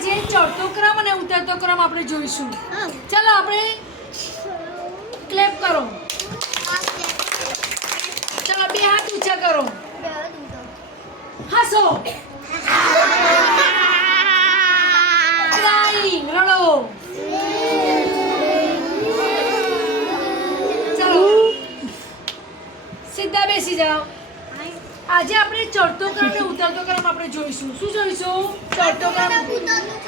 આજે ચડતો ક્રમ અને ઉતરતો ક્રમ આપણે જોઈશું. ચાલો આપણે ક્લેપ કરો. ચાલો બે હાથ ઊંચા કરો. હસો. ક્રાઇંગ રડો. ચાલો સીધા બેસી જાઓ. આજે આપણે ચડતો ક્રમ અને ઉતરતો ક્રમ આપણે જોઈશું. શું જોઈશું? ચડતો ક્રમ.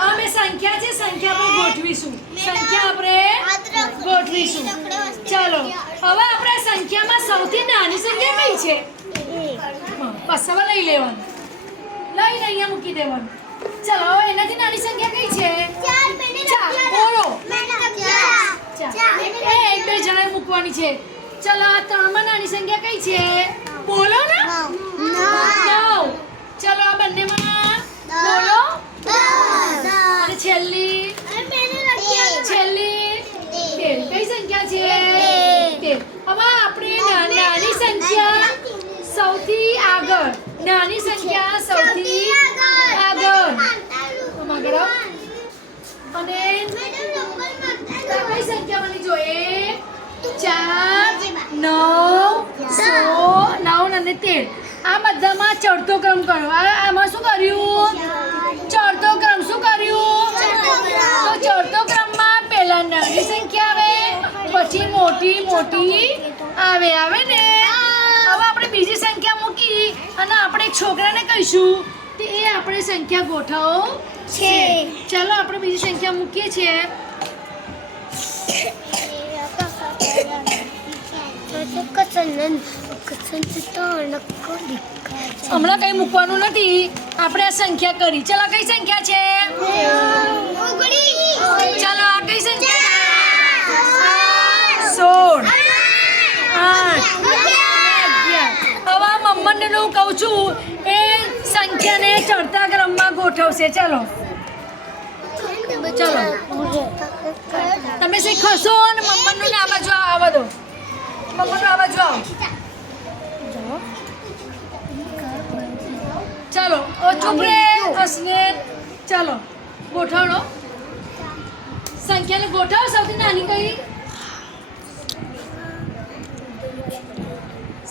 અમે સંખ્યા છે, સંખ્યા આપણે ગોઠવીશું. સંખ્યા આપણે ગોઠવીશું. ચાલો હવે આપણે સંખ્યામાં સૌથી નાની સંખ્યા કઈ છે? પસવા લઈ લેવાનું. લઈને અહીંયા મૂકી દેવાનું. ચાલો હવે એનાથી નાની સંખ્યા કઈ છે? 4. બોલો. 4. એક બે જણાએ મૂકવાની છે. ચાલો આ 3 માં નાની સંખ્યા કઈ છે? બોલો ને. 9. ચાલો આ બંનેમાં બોલો. 10. અને છેલ્લી 13. કઈ સંખ્યા છે? 13. હવે આપણે નાની સંખ્યા સૌથી આગળ. નાની સંખ્યા સૌથી આગળ. અને કઈ સંખ્યા બની જોઈએ? 4 9 અને 13. આ બધામાં ચડતો ક્રમ કરો. આમાં શું કર્યું? ચડતો ક્રમ. શું કર્યું? તો ચડતો ક્રમમાં પહેલા નાની સંખ્યા આવે, પછી મોટી આવે ને. હવે આપણે બીજી સંખ્યા મૂકી અને આપણે એક છોકરાને કહીશું કે એ આપણે સંખ્યા ગોઠવો છે. ચાલો આપણે બીજી સંખ્યા મૂકીએ છીએ. હમણાં કઈ મૂકવાનું નથી. આપણે આ સંખ્યા કરી. ચાલો કઈ સંખ્યા છે? ચાલો આ કઈ સંખ્યા? 16 8 હવે મમ્મને હું કહું છું એ સંખ્યાને ચડતા ક્રમમાં ગોઠવશે. ચાલો ચાલો તમે શીખશો અને મમ્મનું ને આ બાજુ આવવા દો. મમ્મનું આ બાજુ આવો. ચાલો ચૂપ રે અસ્નેત. ચાલો ગોઠવણો. સંખ્યાને ગોઠવો. સૌથી નાની કઈ?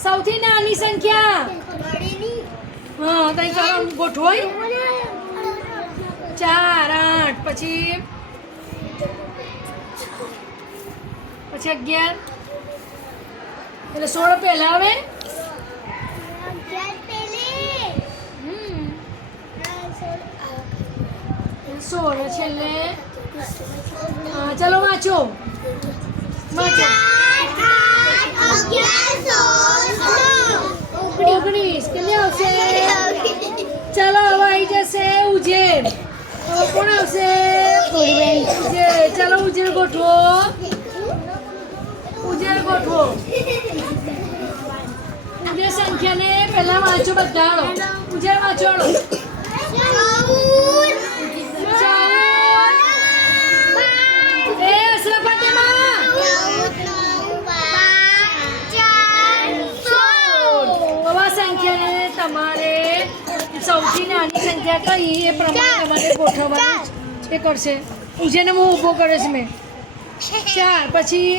સૌથી નાની સંખ્યા. હા કઈ કરો ગોઠવાય. 4 8 પછી 11 એટલે 16 પહેલા આવે. 16 છેલ્લે. હા ચલો વાંચો. 19 કેટલી આવશે? ચાલો હવે આવી જશે ઉજેર. કોણ આવશે? ઉજેર. ચાલો ઉજેર ગોઠવો. ઉજેર સંખ્યાને પહેલા વાંચો બધા. ઉજેર વાંચો. તમારે સૌથી નાની સંખ્યા કઈ એ પ્રમાણે તમારે ગોઠવવાનું એ કરશે. ઉજેને હું ઊભો કર્યો છે મેં. 4 પછી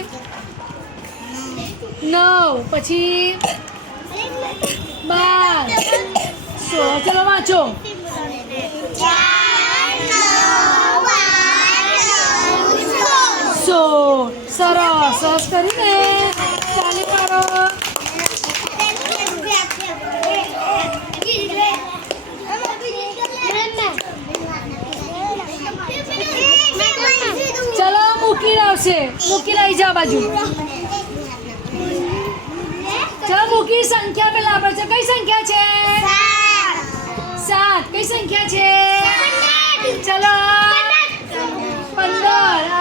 9 પછી 12 16. ચલો વાંચો. 16. સરસ કરીને ચાલી પાડો. ચલો મૂકી લાવશે. મૂકી લઈ જા બાજુ. ચલો મૂકી સંખ્યા પેલા આપણે છે. કઈ સંખ્યા છે? 7. કઈ સંખ્યા છે? ચલો 15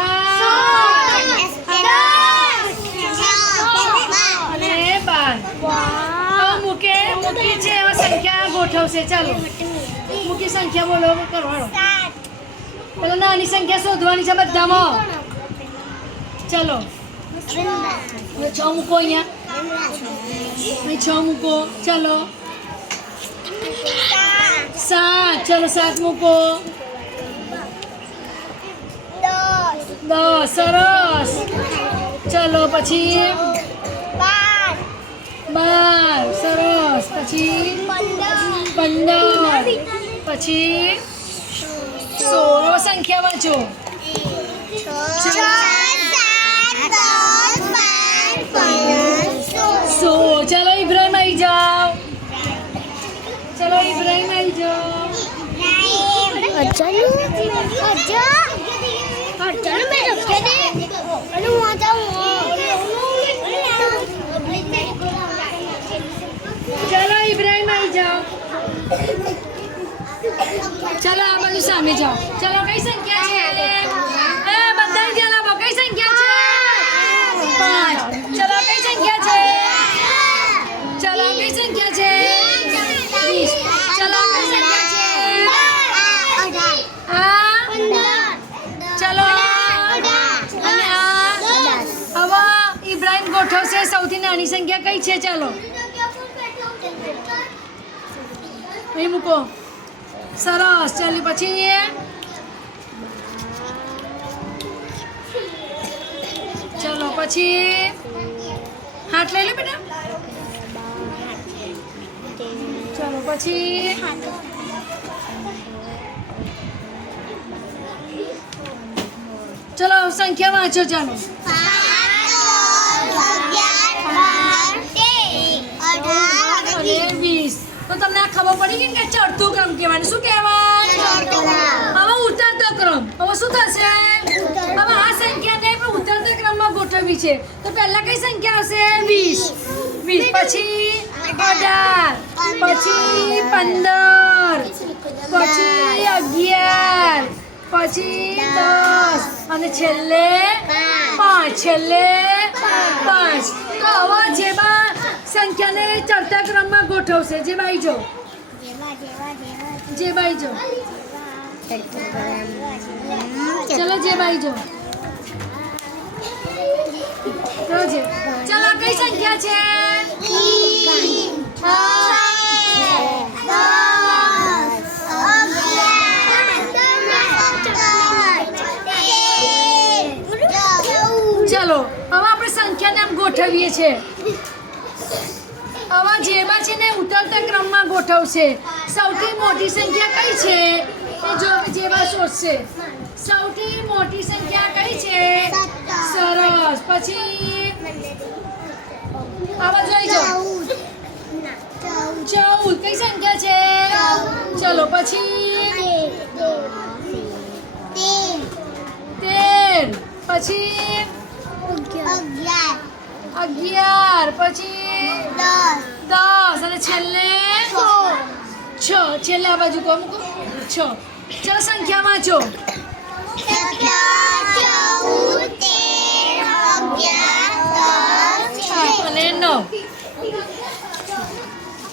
અને 12. મૂકી છે. હવે સંખ્યા ગોઠવશે. ચાલો મૂકી સંખ્યા બોલો કરવાનો. પેલા નાની સંખ્યા શોધવાની છે બધામાં. ચલો 6 મૂકો. અહીંયા 6 મૂકો. ચાલો 7. ચલો 7 મૂકો. 10 સરસ. ચલો પછી 12 સરસ. પછી 15 પછી 16 સંખ્યા વાંચો. 16 ચલો ઇબ્રાહિમ આવી જાઓ. ચલો ઇબ્રાહિમ આવી જાઓ. ચલો ઇબ્રાહિમ આવી જાઓ. ચલો આ બાજુ સામે જાઓ. ચલો કઈ સંખ્યા છે? બધા ચાલો કઈ સંખ્યા છે? 5. ચલો કઈ સંખ્યા છે? ચલો કઈ સંખ્યા છે? 20. ચલો કઈ સંખ્યા છે? ચલો અને હવે ઇબ્રાહિમ ગોઠવશે સૌથી નાની સંખ્યા કઈ છે? ચાલો અહીં મૂકો. સરસ. ચાલી પછી ચલો પછી હાથ લઈ લો બેટા. ચલો પછી ચલો સંખ્યા વાંચો. ચાલો 20. તો તમને આ ખબર પડી ગઈ કે ચડતો ક્રમ કહેવાય. શું કહેવાય? હવે ઉતરતો ક્રમ. હવે શું થશે? હવે આ સંખ્યાને પણ ઉતરતા ક્રમમાં ગોઠવવી છે. તો પહેલા કઈ સંખ્યા આવશે? 20. પછી 18 પછી 15 પછી 11 પછી 10 અને છેલ્લે 5. તો હવે જેમાં સંખ્યાને ચડતા ક્રમમાં ગોઠવશે. જે બાઈ જો ચલો જે બાઈ જો ચલો કઈ સંખ્યા છે? ચલો હવે આપણે સંખ્યાને આમ ગોઠવીએ છીએ. હવે જેમાં છે ને ઉતરતા ક્રમમાં ગોઠવશે. સૌથી મોટી સંખ્યા કઈ છે એ જો જેવા શોધશે. સૌથી મોટી સંખ્યા કઈ છે? સરસ. પછી આવા જોઈ જાઓ. 14 કઈ સંખ્યા છે? ચલો પછી 13 પછી 11 પછી 10 અને છેલ્લે 6. છેલ્લે આ બાજુ કહો મૂકો 6. ચલો સંખ્યા વાંચો. 14 13 11 10 અને 9.